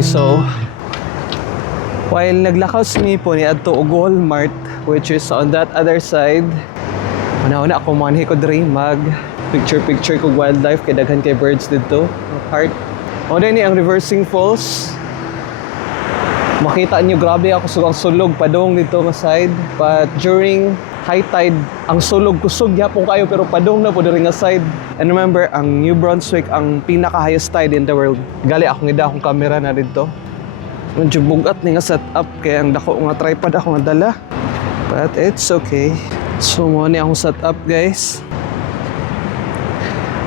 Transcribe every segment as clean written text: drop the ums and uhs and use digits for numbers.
Okay, so while naglakaw si Mipo ni adto og Walmart, which is on that other side, una-una ako manhi ko diri mag picture kog wildlife kay daghan kay birds dito. Heart. O ni ang Reversing Falls. Makita niyo grabe ako sa sulog padong dito nga side, but during high tide ang sulog kusog gyapon kayo pero padong na po diri nga side. And remember, ang New Brunswick ang pinaka highest tide in the world. Gali ako ngida akong camera na dito. Medyo bugat ni nga setup kaya ang dako nga tripod ako nga dala. But it's okay. So mo ni akong setup, guys.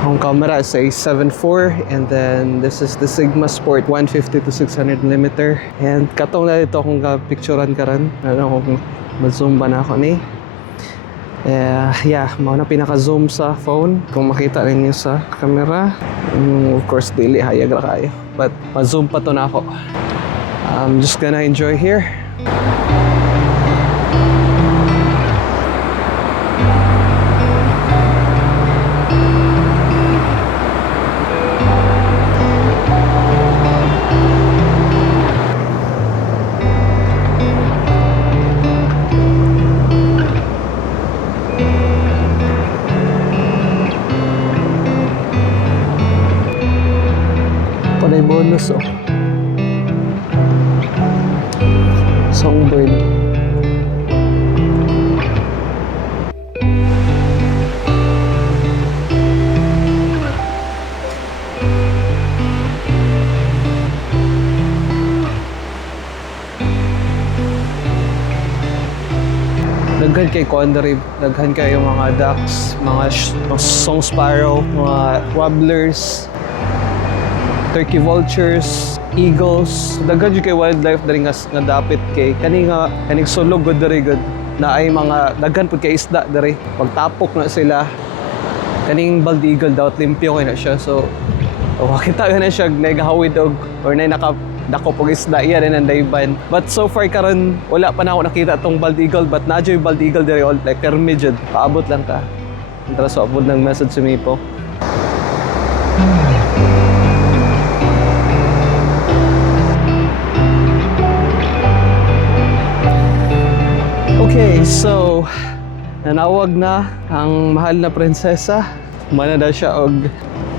Ang camera is a 7.4 and then this is the Sigma Sport 150 to 600mm. And katong na dito akong picturean karan. Ano kung ma-zoom ba na ako ni? Yeah, mao na pinaka-zoom sa phone. Kung makita ninyo sa camera. Of course, dili hayag ra kayo. But ma-zoom pa to na ako. I'm just gonna enjoy here. Panay bonus oh. Songbird. Daghan kay Condorib, daghan kayo mga ducks, mga song sparrow, mga warblers, turkey vultures, eagles. Daghan jud kay wildlife diri nga dapit kay kaning sulog gud diri gud na ay mga daghan pud kay isda diri. Pagtapok na sila kaning bald eagle daw limpyo kay na siya. So makita na siya nagahawid og or nay nakadako og isda iya rin ang dayban. But so far karon wala pa na ako nakita tong bald eagle, but nadyo yung bald eagle diri all like permijud. Paabot lang ka. Tara sa abot ng message si Mipo. Okay, so nanawag na ang mahal na prinsesa. Mana daw siya og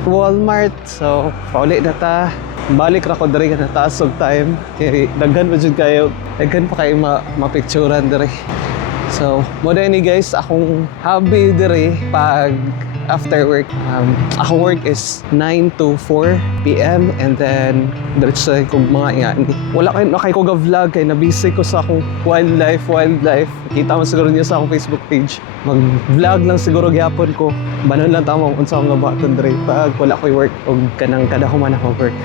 Walmart. So pauli na ta. Balik ra ko diri nga taas og time. Kay daghan pa jud kayo. Daghan pa kayo mapicturean diri. So mo ni guys, akong hobby diri pag after work. Akong work is 9 to 4 p.m. and then diretso ko mga ingani. Wala kay ko ga-vlog kay na-busy ko sa akong wildlife. Kita mo siguro niyo sa akong Facebook page. Mag-vlog lang siguro gyapon ko. Banon lang tamo unsa akong gabaton diri pag wala ko'y work og kanang kada human ako work.